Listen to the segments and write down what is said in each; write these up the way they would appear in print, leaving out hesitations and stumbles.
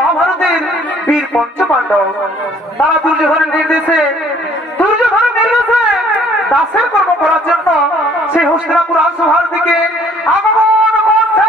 মহাভারতের বীর পঞ্চপাণ্ডব তারা দুর্যোধনের নির্দেশে দাসের কর্ম করার জন্য সেই হস্তিনাপুর রাজসভার দিকে আগমন করছে।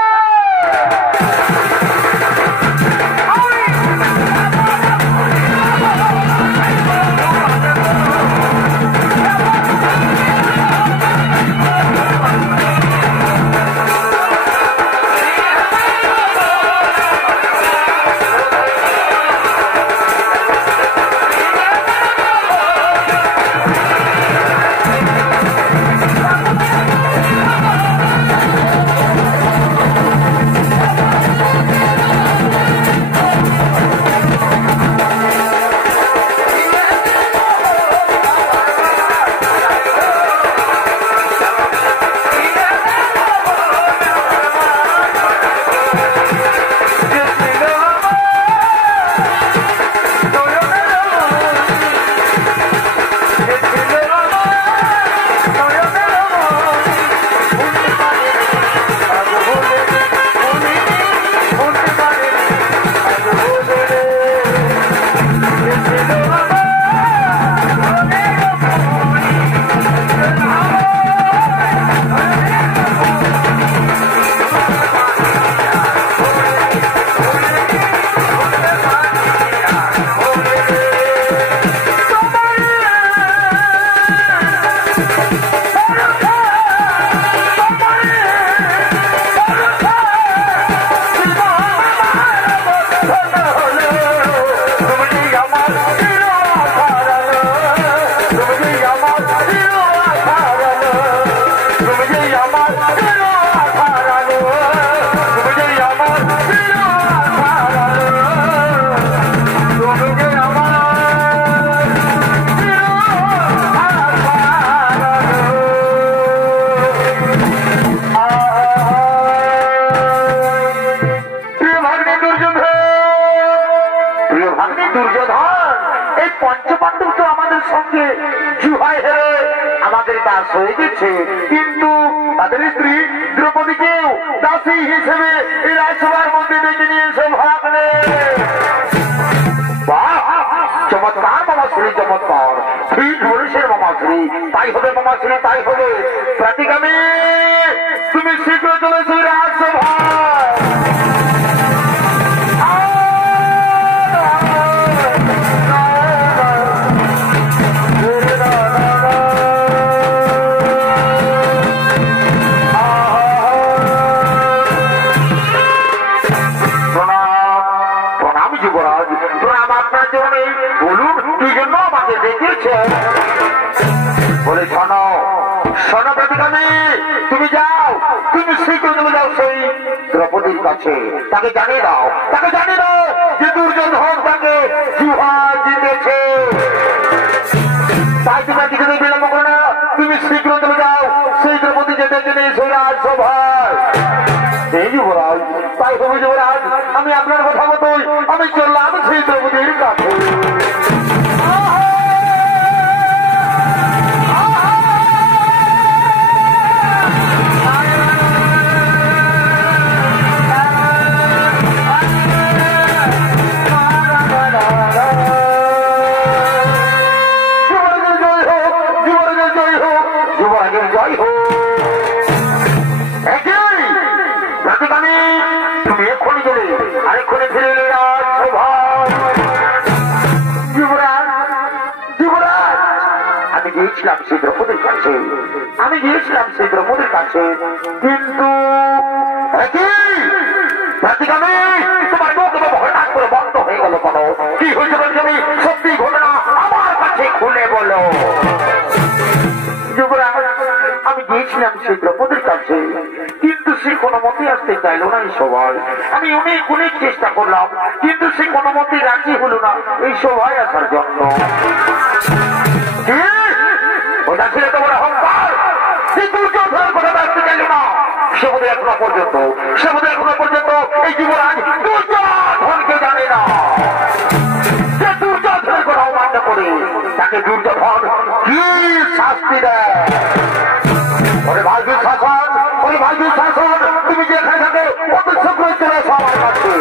কিন্তু তাদের স্ত্রী দ্রৌপদীকেও দাসী হিসেবে এই রাজসভার মধ্যে ডেকে নিয়েছে ভাবলে। চমৎকার মামাশ্রী, চমৎকার ঠিক বলেছেন মামাশ্রী, তাই হবে মামাশ্রী, তাই হবে। প্রতিগামী তুমি শীঘ্র চলেছো রাজসভা। বলে শোনো শোনো প্রতিগামী, তুমি যাও, তুমি শীঘ্র চলে যাও সেই দ্রৌপদীর কাছে, তাকে জানিয়ে দাও, তাকে জানিয়ে দাও যে দুর্যোধন তাকে জুহা জিতেছে। তাই তুমি কিছুদিন বিলম্ব করো না, তুমি শীঘ্র চলে যাও সেই দ্রৌপদী যেতে জেনে সেই রাজসভায়। এই যুবরাজ, তাই হবে যুবরাজ, আমি আপনার কথা মতোই আমি চললাম সেই দ্রৌপদীর কাছে। আমি গিয়েছিলাম সেই দ্রৌপদীর কাছে, কিন্তু তোমার মুখ হঠাৎ করে বন্ধ হয়ে গেল কেন? কি হয়েছে তুমি সত্যি ঘটনা আমার কাছে খুলে বলো। যুবরাজ, আমি গিয়েছিলাম সেই দ্রৌপদীর কাছে, কিন্তু সে কোনো মতে আসতে চাইল না এই সভায়। আমি অনেক অনেক চেষ্টা করলাম, কিন্তু সে কোনো মতে রাজি হলো না এই সভায় আসার জন্য। ওটা ছিল তোমার অহংকার, সে দুর্যোধনের কথা আসতে চাইল না। সে বোধ এখনো পর্যন্ত এই যুবরাজ দুর্যোধনকে জানে না। সে দুর্যোধনের কথা অমান্য করে তাকে দুর্যোধন কি শাস্তি দেয়। ওরে ভাই দুঃশাসন, ওরে ভাই দুঃশাসন, তুমি যে এখানে থাকো অত শীঘ্রই চলে এসো আমার কাছে।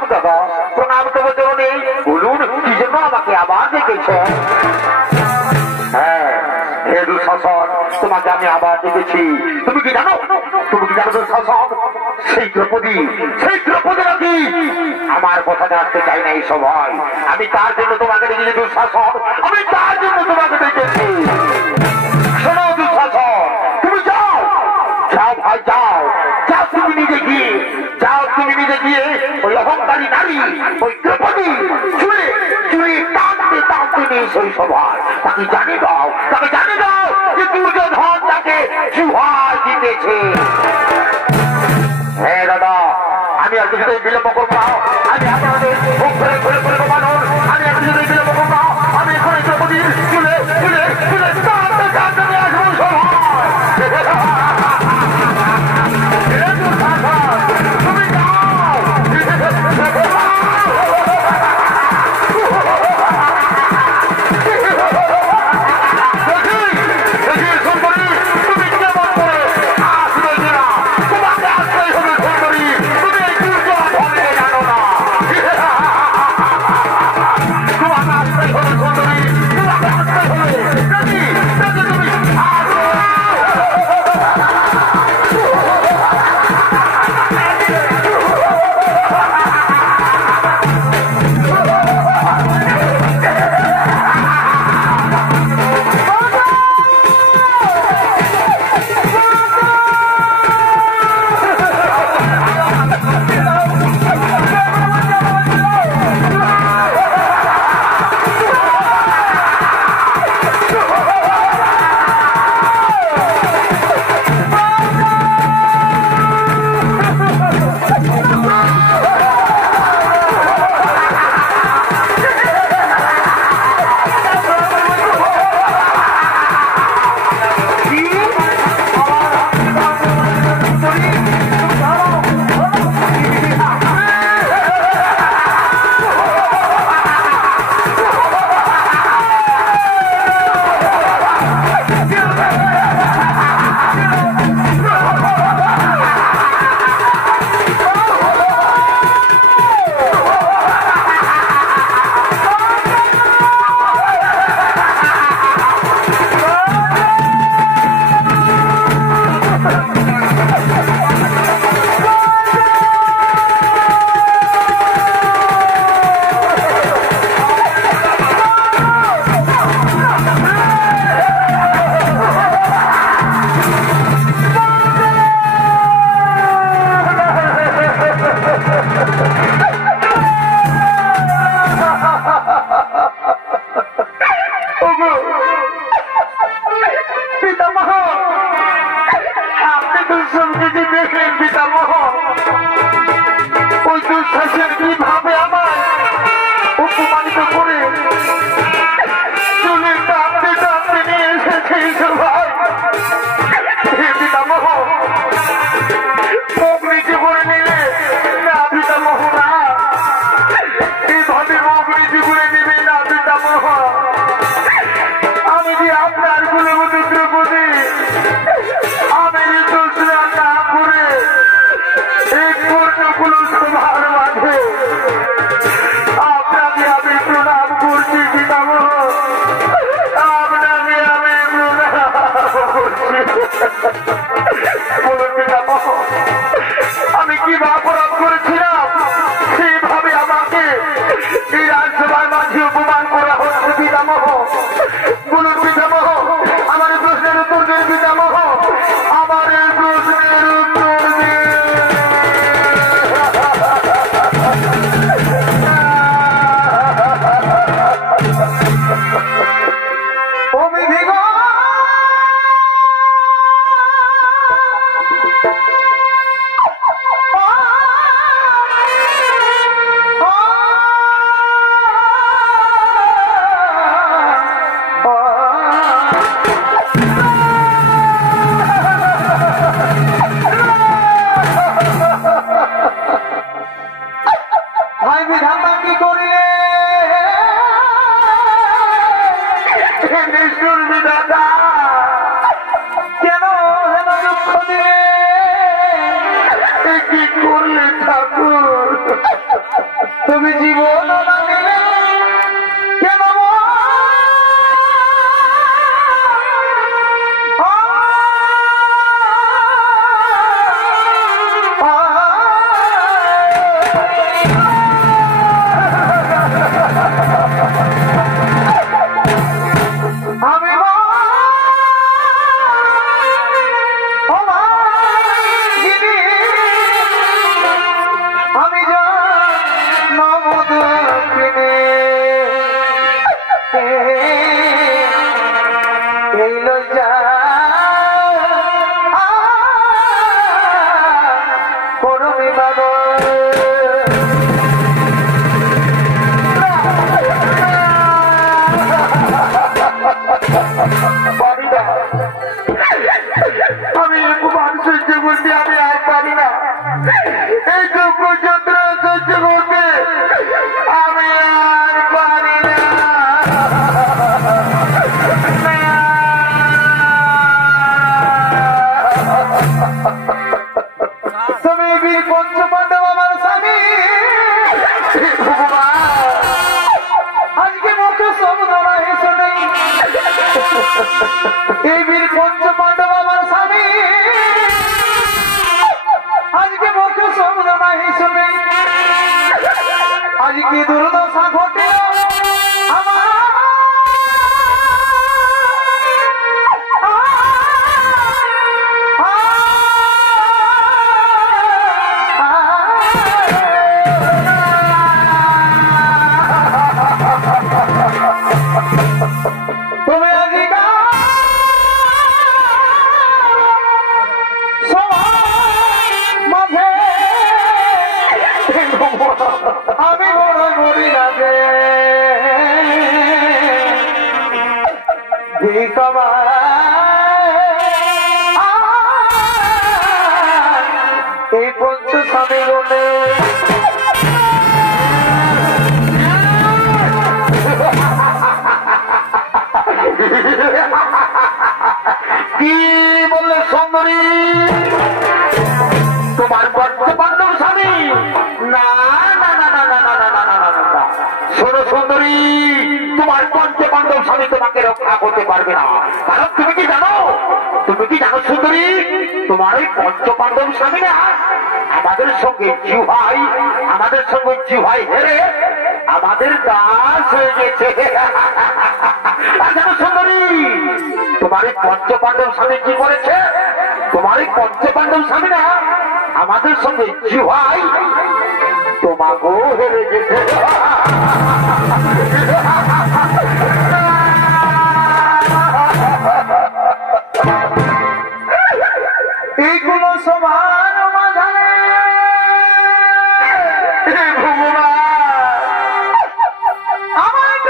প্রণাম দাদা, প্রণাম তবে চরণে। বলুন কি জন্য আমাকে আবার ডেকেছেন? হ্যাঁ হে দুঃশাসন, তোমাকে আমি আবার ডেকেছি। তুমি কি জানো দুঃশাসন, সেই দ্রৌপদী নাকি আমার কথা জানতে চাই না এই সভায়। আমি তার জন্য তোমাকে ডেকেছি দুঃশাসন, আমি তার জন্য তোমাকে ডেকেছি। শোনো দুঃশাসন, তুমি যাও ভাই, যাও তুমি নিজে গিয়ে ওই অহংকারী নারী ওই দ্রৌপদী চুলে টানতে নিয়ে সেই সভায় তাকে জানিয়ে দাও যে দুর্যোধন তাকে জুহার জিতেছে। হ্যাঁ দাদা, আমি আর কিছুতেই বিলম্ব করবো না। আমি আপনাদের মুখ ঘুরে মানুষ, আমি আর কিছুতেই বিলম্ব করবো না। আমি এখন দ্রৌপদীর চুলে টানতে নিয়ে আসবো সভায়। তুমি যাও। আমি কি অপরাধ করেছিলাম সেইভাবে আমাকে এই রাজসভার মাঝে অপমান করা হচ্ছে পিতামহ? বলুন পিতামহ, আমার প্রশ্নের উত্তর দিন পিতামহ, আমার এই প্রশ্নের উত্তর দিন। কি করলে ঠাকুর? তুমি জীবন না দিলে কেন এই বীর পঞ্চ পাণ্ডব আমার স্বামী আজকে মুখে শব্দ নাই শুনে আজকে দুর্দশা ঘটে আমার আমি বড় করি লাগে এই পঞ্চ স্বামী বলে কি বললে সুন্দরী তোমার পঞ্চ পাণ্ডব স্বামী না না না না না না না না না না না শোনো সুন্দরী তোমার পঞ্চ পাণ্ডব স্বামী তোমাকে রক্ষা করতে পারবে না কারণ তুমি কি জানো সুন্দরী তোমার ওই পঞ্চ পাণ্ডব স্বামী না আমাদের সঙ্গে জিহাই হেরে আমাদের দাস হয়ে গেছে জানো সুন্দরী তোমার এই পঞ্চ পাণ্ডব স্বামী কি করেছে তোমার এই পঞ্চ পাণ্ডব স্বামী না আমাদের সঙ্গে জিহাই তোমাকেও হেরে গেছে এইগুলো সমান মাঝারে আমার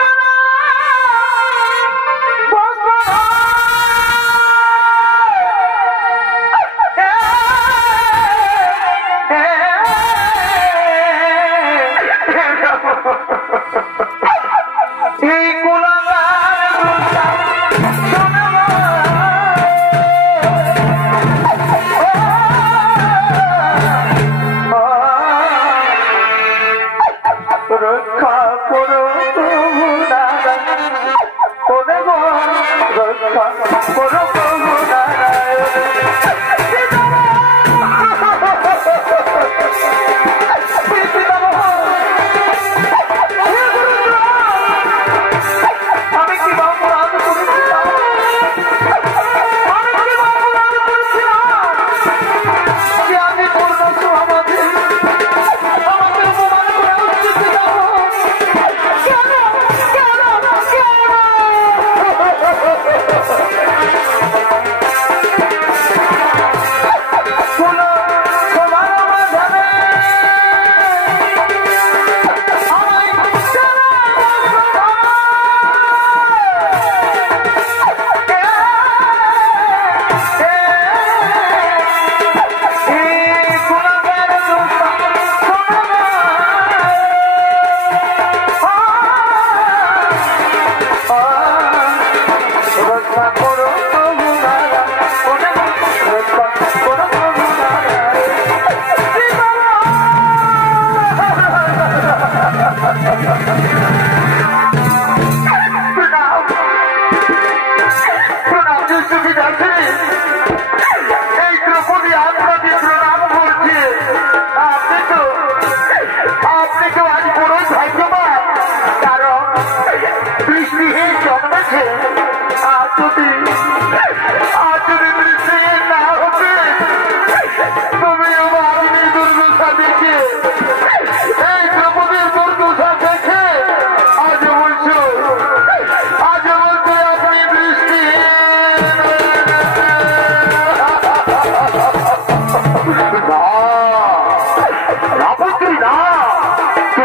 এই রক্ষা করো রক্ষা করো আমি কি অপরাধ করেছিলাম যে আমি পূর্ণ আমাদের অপমান করা উচিত কেন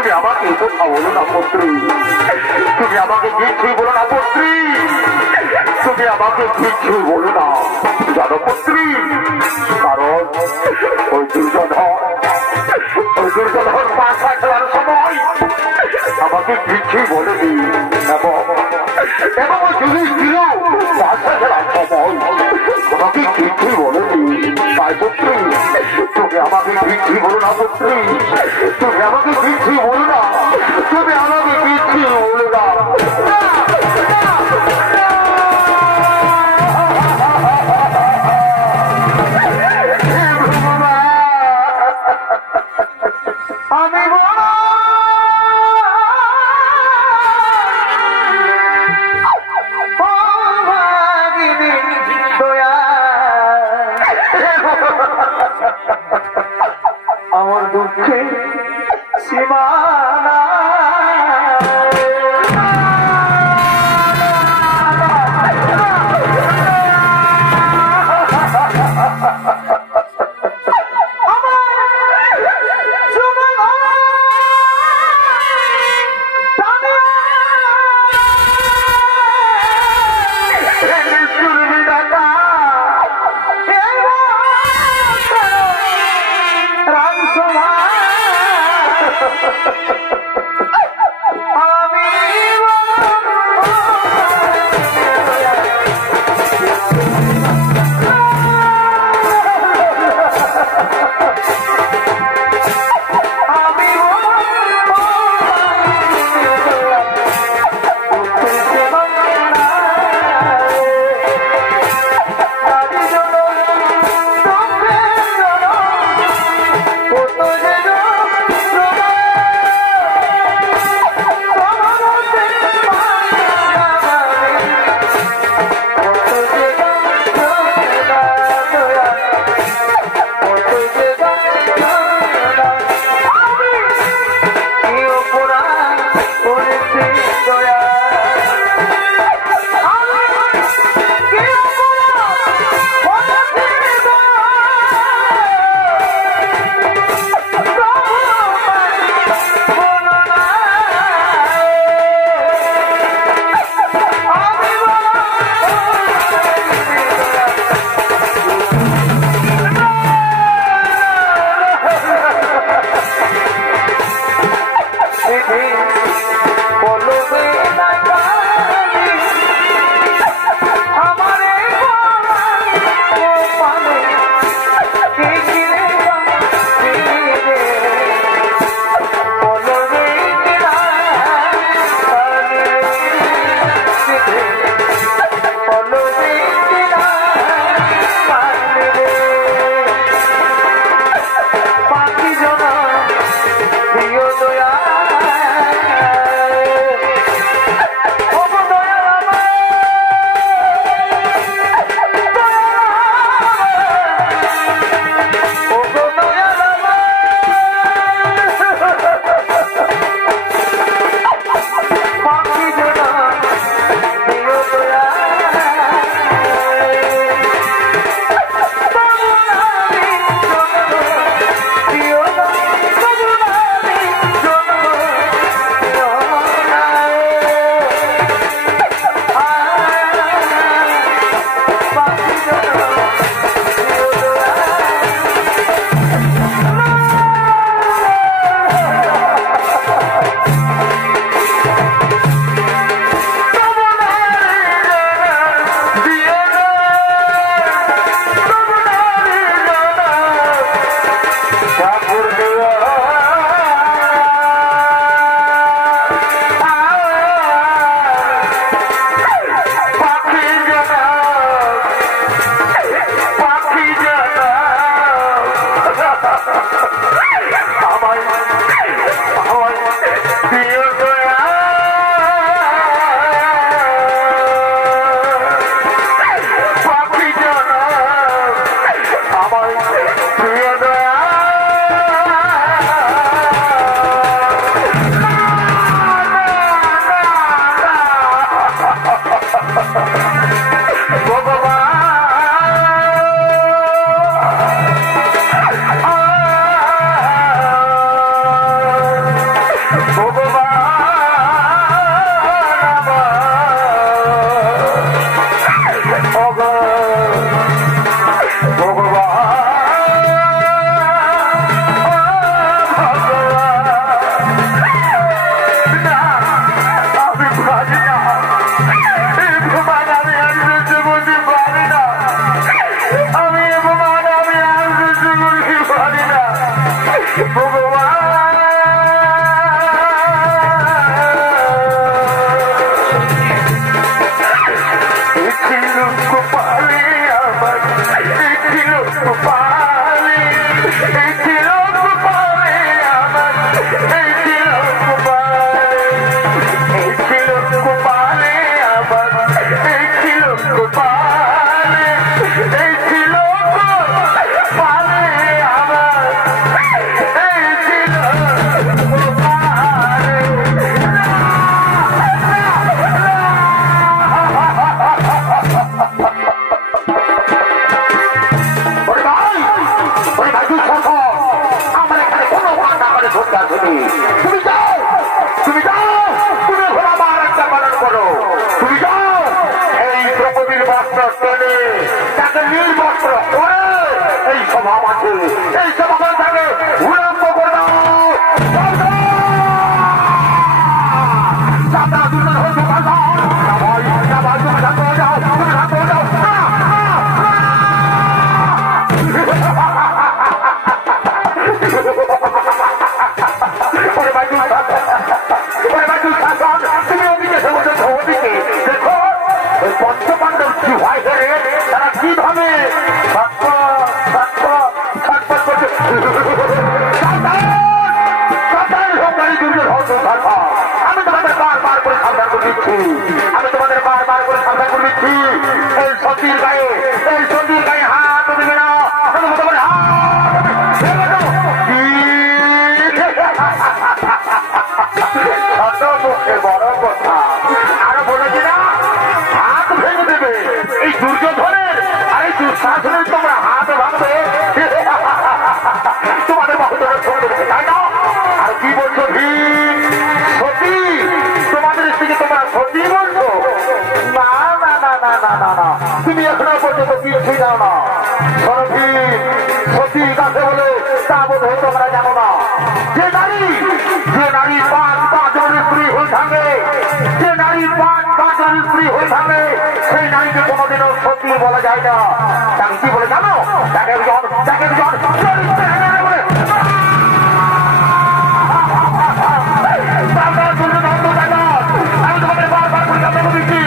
তুমি আমাকে কথা বলো না পুত্রী, তুমি আমাকে কিছুই বলো না পুত্রী, তুমি আমাকে কিছুই বলো না জানো পুত্রী। কারণ ওই দুর্যোধন পাশা খেলার সময় আমাকে কিছুই বলেনি, এবং ওই যুধিষ্ঠির পাশা খেলার সময় আমাকে কিছুই বলেনি। তাই পুত্রী তুমি আমাকে কিছুই বলো না পুত্রী, তুমি আমাকে কিছুই বলো না, তুমি আমাকে কিছুই বলো না। আমার দুঃখে সীমানা দুঃসাহস, আমি তোমাদের বারবার করে সাবধান করে দিচ্ছি, আমি তোমাদের বারবার করে সাবধান করে দিচ্ছি, এই সতীর গায়ে হাত দিবে না, তোমাদের হাত ছোট মুখে বড় কথা, আরো বলেছি না হাত ভেঙে দেবে এই দুর্যোধনের আর এই দুঃশাসনের, তোমরা হাত ভাঙবে, তোমাদের বাহুদলের ছোট দেবে, তাই না? আর কি বলছো ভীম? সতী, তোমাদের স্ত্রীকে তোমরা সতী বলছো? না না না না না না না, তুমি এখনো পর্যন্ত কিছুই জানো না। শোনো ভীম, সতী কাছে বলে তা বোধ হয় তোমরা জানো না। যে নারী পাঁচ জনের স্ত্রী হয়ে থাকে, যে নারী পাঁচ জনের স্ত্রী হয়ে থাকে, সেই নারীকে কোনোদিনও সতী বলা যায় না। তাকে কি বলে জানো? তাকে আমি তোমাদের বারবার পরিকল্পনা দিচ্ছি,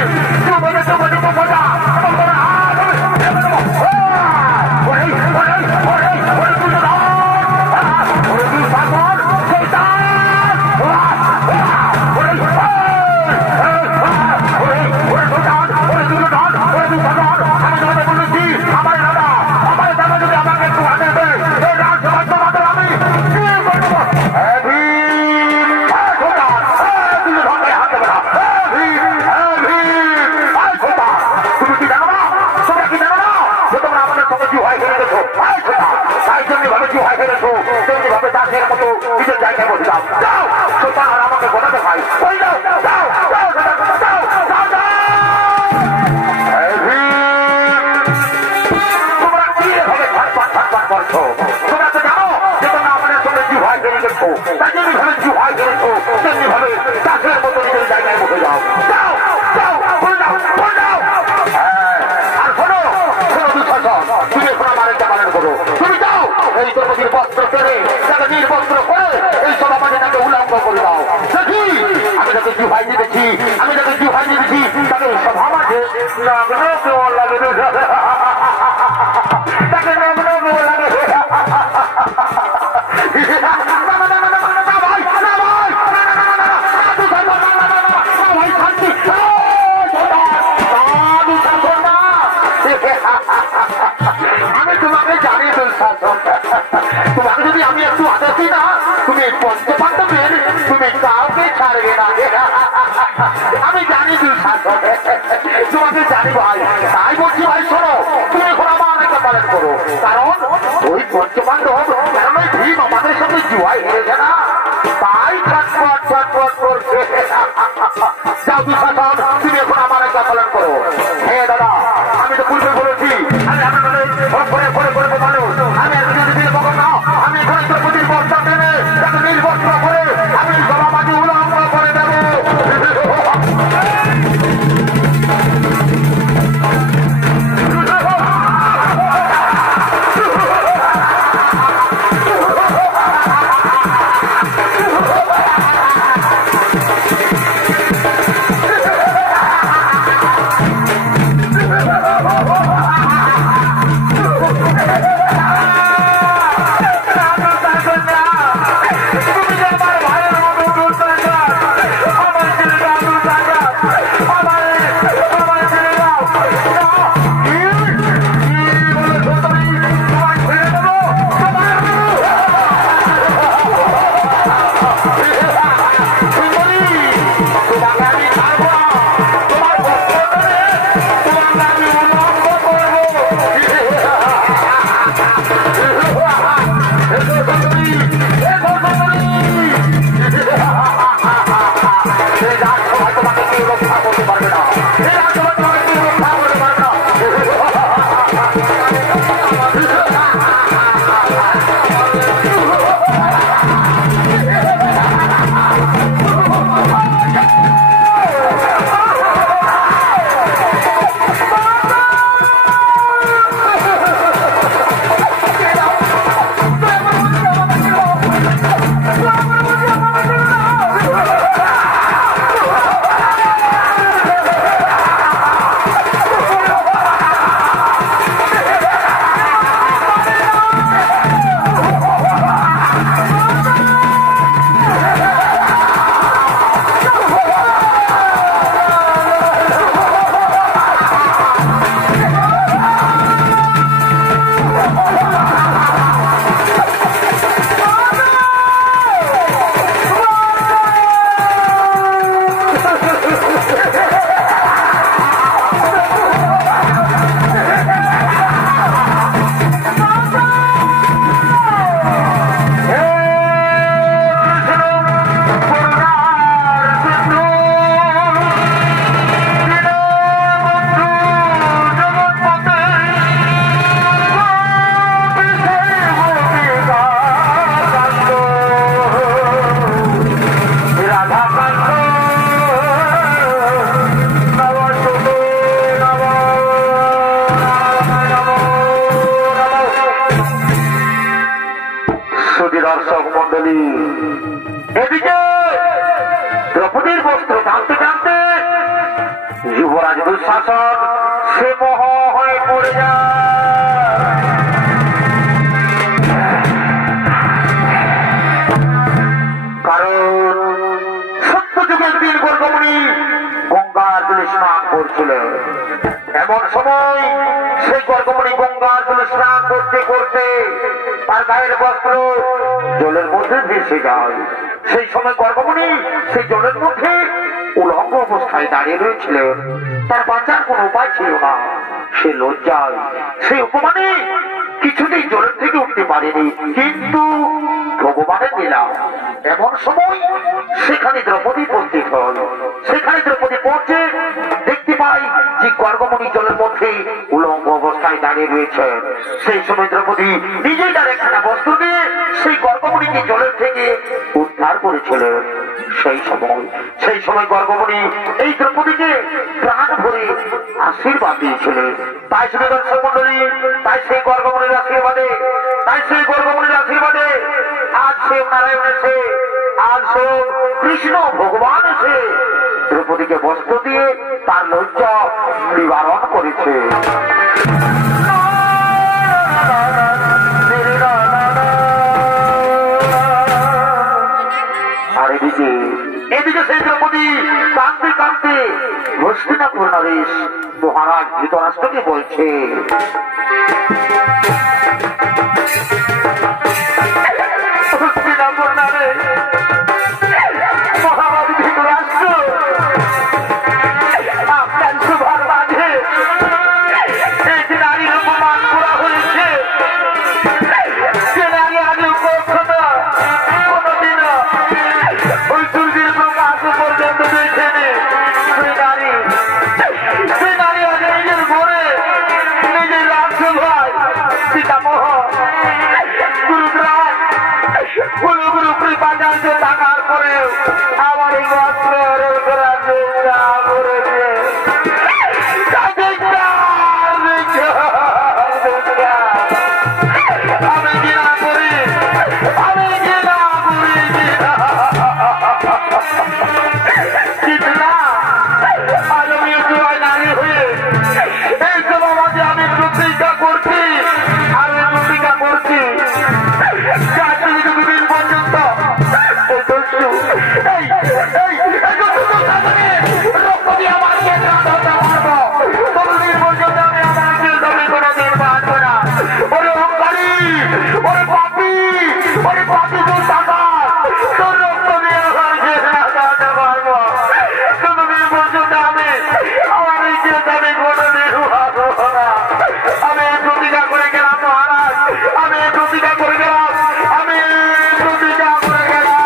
বস্ত্র পেরে তাকে নির্বস্ত্র করে এই সব আমাকে তাকে উল্লঙ্ঘ করে দাও। দেখি আমি তাকে জুহাই দিয়েছি, তাকে সভা মাঝে নগ্ন কেমন লাগে, তাকে নগ্ন কেমন লাগে। আমি তোমাকে জানি দুঃশাসন, তোমাকে যদি আমি একটু আদেশ দিই না, তুমি পঞ্চপাণ্ডবের তুমি কাউকে ছাড়বে না। আমি জানি দুঃশাসন, তোমাকে জানি ভাই, তাই বলছি ভাই শোনো, তুমি এখন আমার একটা পালন করো, কারণ ওই পঞ্চপাণ্ডব কারণ ওই ভীম আমাদের সঙ্গে জুয়াই হেরেছে না, তাই ছটপট করছে। যাও দুঃশাসন, তুমি এখন আমার একটা পালন করো। হ্যাঁ দাদা, আমি তো পূর্বে বলেছি আমি আমি এখন দ্রৌপদীর বস্ত্র টেনে তাকে নির্বস্ত্র করে আমি সভামাঝে উলঙ্গ করে দেব। দুঃশাসন সে মোহ হয়ে পড়ে যায়। কারণ সত্যযুগের দিন গর্গমণি গঙ্গার জলে স্নান করছিলেন। এমন সময় সেই গর্গমণি গঙ্গার জলে স্নান করতে করতে তার গায়ের বস্ত্র জলের মধ্যে ভেসে যায়। সেই সময় গর্গমণি সেই জলের মধ্যে উলঙ্গ অবস্থায় দাঁড়িয়ে রয়েছিলেন। তার বাঁচার কোনো উপায় ছিল না। সে লজ্জায় সেই উপমানে কিছুতেই জলের থেকে উঠতে পারেনি, কিন্তু ভগবানের লীলা। এমন সময় সেখানে দ্রৌপদী উপস্থিত হয়। সেখানে দ্রৌপদী পৌঁছে দেখতে পাই যে গর্গমণি জলের মধ্যে উলঙ্গ অবস্থায় দাঁড়িয়ে রয়েছে। সেই সময় দ্রৌপদী নিজেই তার একখানা বস্ত্র দিয়ে সেই গর্গমণিকে জলের থেকে উদ্ধার করেছিলেন। সেই সময় গর্গমণি এই দ্রৌপদীকে প্রাণ ভরে আশীর্বাদ দিয়েছিলেন। তাই শুধু দর্শক মন্ডলী, তাই সেই গর্গমণির আশীর্বাদে আজ সে নারায়ণ এসে, আজ সে কৃষ্ণ ভগবান এসে দ্রৌপদীকে বস্ত্র দিয়ে তার লজ্জা নিবারণ করেছে। আর এদিকে সেই দ্রৌপদী কাঁদতে কাঁদতে হস্তিনাপুর নরেশ মহারাজ ধৃতরাষ্ট্রকে বলছে, হস্তিনাপুর নরেশ মহারাজ ধৃতরাষ্ট্র, আপনার সুভার মাঝে এই নারীর অপমান করা হয়েছে। সে নারী আগে কখনো কোনদিনও ওই সূর্যের প্রকাশ পর্যন্ত দেখেনি। সেই নারী আগে নিজের ঘরে নিজের রাজ্য ভাই সীতামহ গুরুগ্রাম গুরু কৃপাচার্য থাকার পরেও আমার এই বস্ত্র করার চেষ্টা করেছে। আমি ঘৃণা করি, আমি ঘৃণা করি। আমি নারী হয়ে এই সমাজে আমি প্রতিজ্ঞা করছি, আমি প্রতিজ্ঞা করছি যতদিন পর্যন্ত আমাকে ততদিন পর্যন্ত আমি আমাকে তবে কোনোদিন বাঁচবো না। ওরে অহংকারী, ওরে পাপী, ওরে পাপী টাকা তোর রক্ত দিয়ে পারবো। ততদিন পর্যন্ত আমি আমাকে তবে কোনোদিন বাঁচবো না। আমি প্রতিজ্ঞা করে গেলাম মহারাজ, আমি প্রতিজ্ঞা করে গেলাম, আমি প্রতিজ্ঞা করে গেলাম।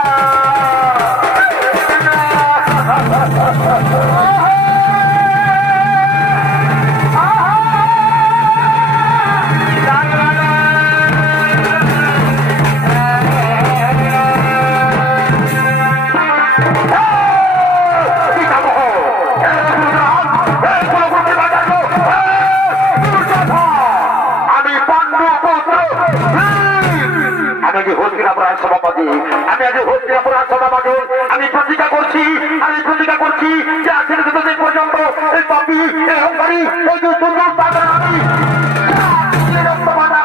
আমি প্রতিজ্ঞা করছি যে আজকের যতদিন পর্যন্ত এই পাপী, এই অহংকারী, এই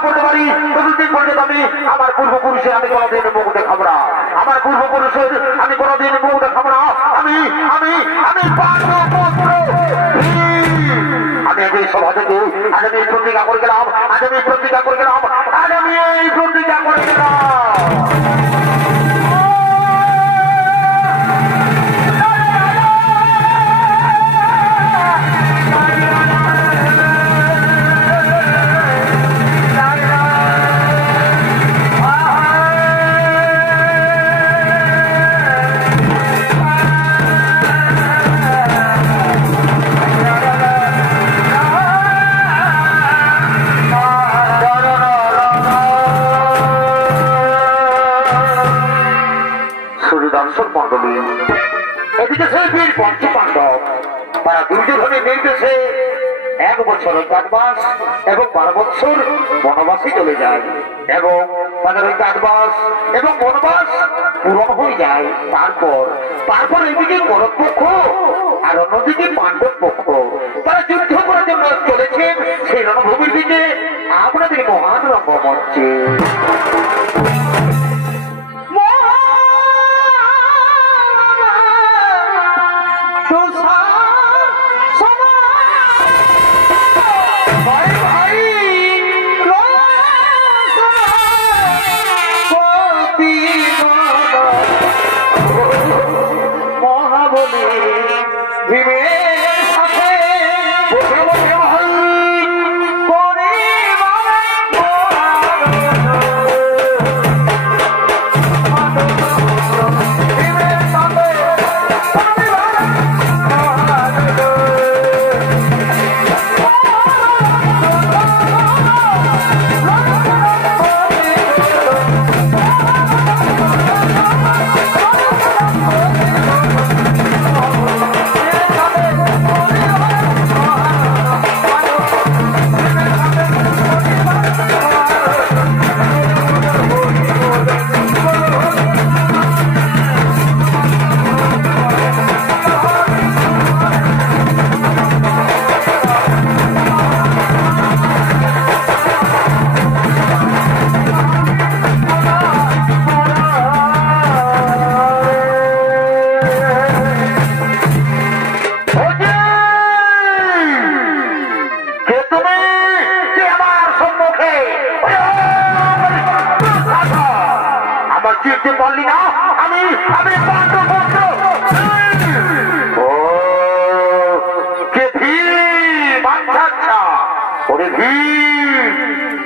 করতে পারি ততদিন পর্যন্ত আমি আমার পূর্বপুরুষের আমি কোনোদিন মুখ দেখাবো না। আমার পূর্বপুরুষের আমি কোনোদিন মুখ দেখাবো না। আমি আমি আমি আমি এই সভা থেকে আজ আমি প্রতিজ্ঞা করে গেলাম, আজ আমি প্রতিজ্ঞা করে গেলাম, আজ আমি এই প্রতিজ্ঞা করে গেলাম। এদিকে সেই বীর পঞ্চপাণ্ডব তারা দুর্যোধনের নির্দেশে 1 বছর অজ্ঞাতবাস এবং 12 বছর বনবাসে চলে যায় এবং তাদের অজ্ঞাতবাস এবং বনবাস পূরণ হয়ে যায়। তারপর এদিকে করত পক্ষ আর অন্যদিকে পাণ্ডব পক্ষ তারা যুদ্ধ করার জন্য চলেছেন সেই রণভূমির দিকে আপনাদের মহান রঙ্গমঞ্চে।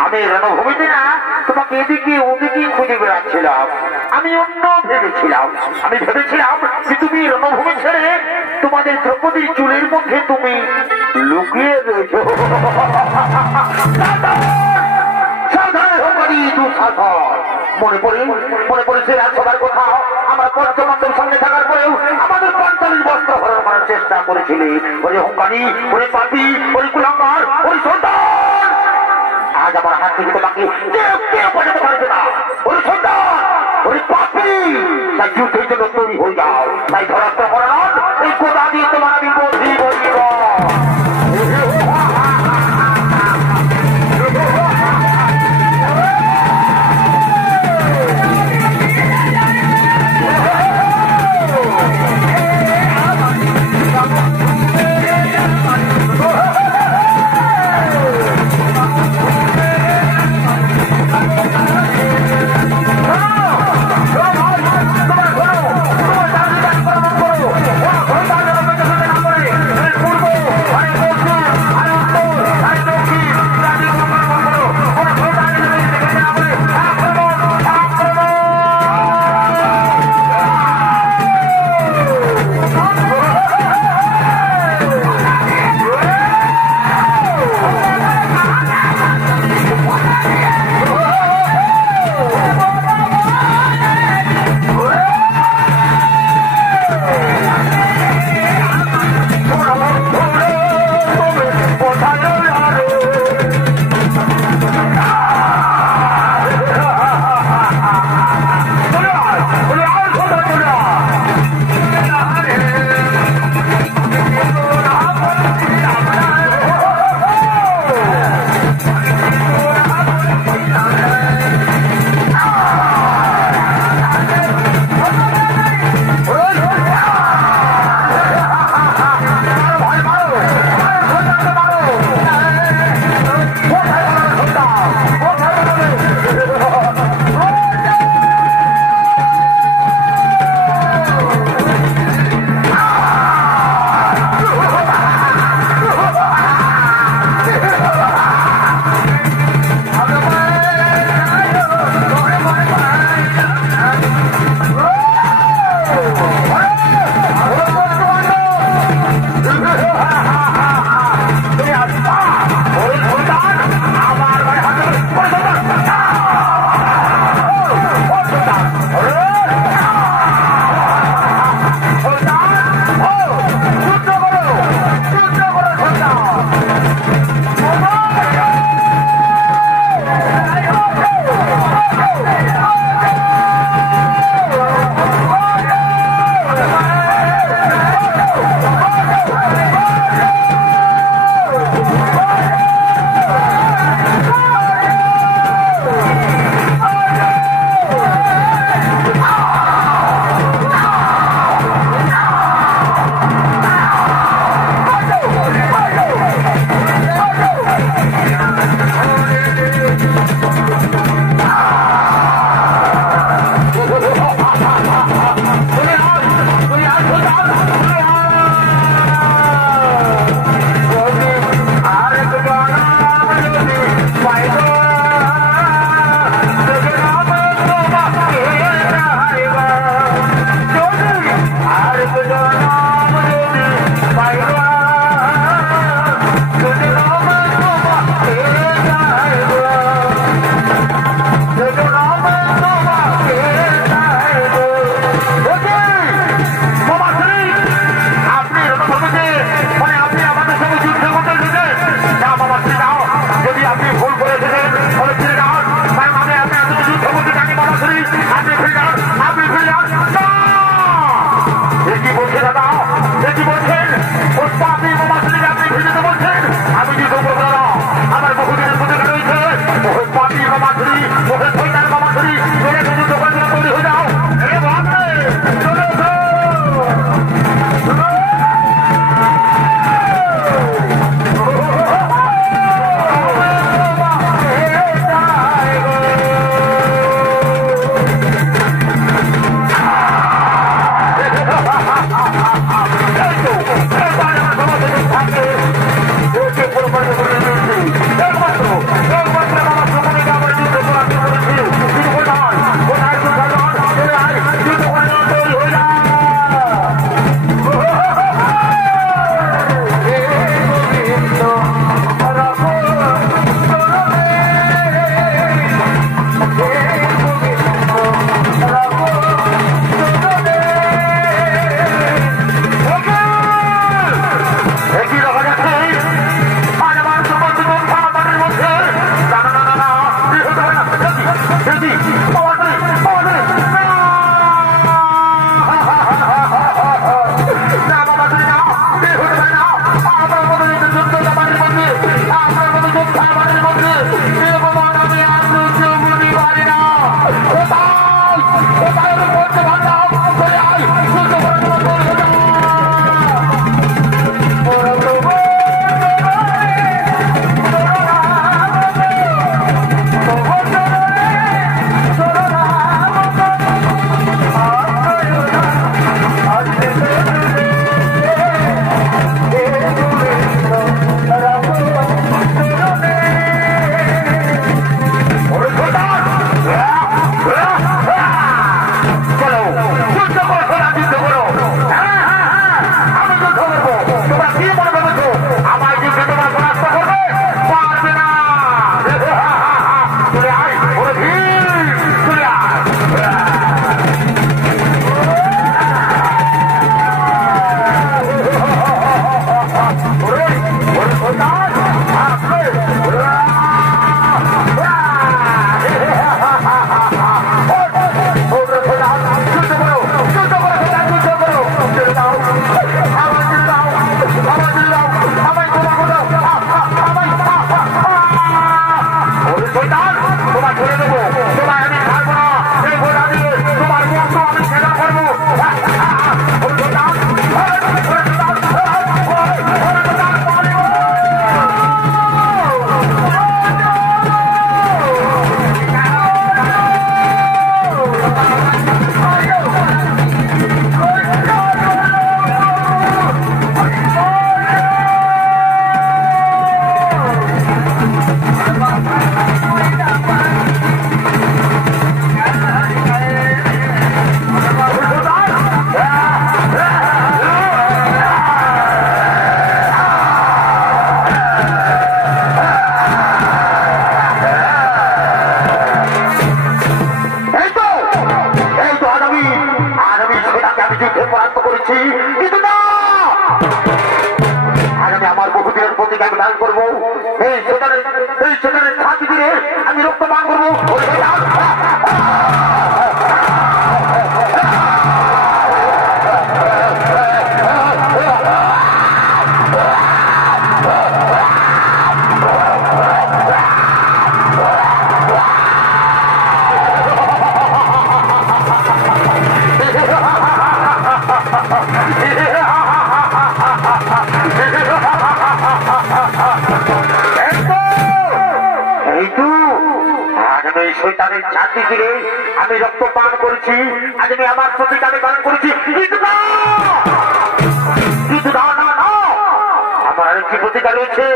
আমি রণভূমিতে না তোমাকে এদিকে ওদিকে খুঁজে বেড়াচ্ছিলাম। আমি ভেবেছিলাম যে তুমি রণভূমি ছেড়ে তোমাদের দ্রৌপদীর চুলের মধ্যে তুমি লুকিয়ে রয়েছ। মনে পড়ে সে রাজসভার কথা। আমরা পঞ্চমান্ডব সঙ্গে থাকার পরেও আমাদের 45 বস্ত্র হরণ করার চেষ্টা করেছিলি। ওরে হুঙ্কারি, ওরে পাপি, ওরে কুলাঙ্গার, ওরে সন্তান, আজ আমার হাত থেকে তোমাকে কেউ বাঁচাতে পারবে না। ওরে সন্তান, ওরে পাপি, তাই যুদ্ধের জন্য তৈরি হয়ে যাও। তাই ধরাস্ত্র করার এই কোথা দিয়ে তোমার আমি বলব। আমি রক্ত পান করেছি, আজ আমি আমার প্রতিকারে পালন করেছি। প্রতিজ্ঞা রয়েছে।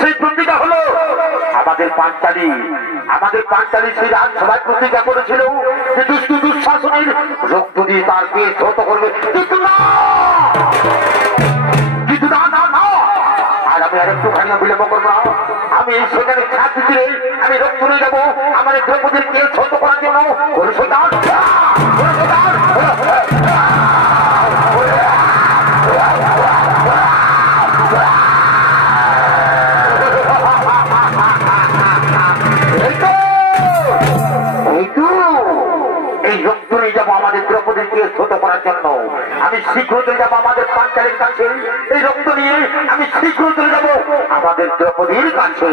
সেই প্রতিজ্ঞা হলো আমাদের পাঁচালী সেই রাজসভায় প্রতিজ্ঞা করেছিল যে দুষ্টু দুঃশাসনের রক্ত দিয়ে তার পেট ধৌত করবে, কিন্তু না আর আমি আর একটুখানি বিলম্ব করবো না। আমি এই সেখানে ছাড় দিতে আমি রক্ত নিয়ে যাবো আমার দ্রৌপদীর পেট ধৌত করার জন্য। এই রক্ত নিয়ে যাবো আমাদের দ্রৌপদীর পেট ধৌত করার জন্য। আমি শীঘ্র চলে যাবো আমাদের পাঁচালীর কাছে। এই রক্ত নিয়ে আমি শীঘ্র চলে যাবো আমাদের দ্রৌপদীর কাছে।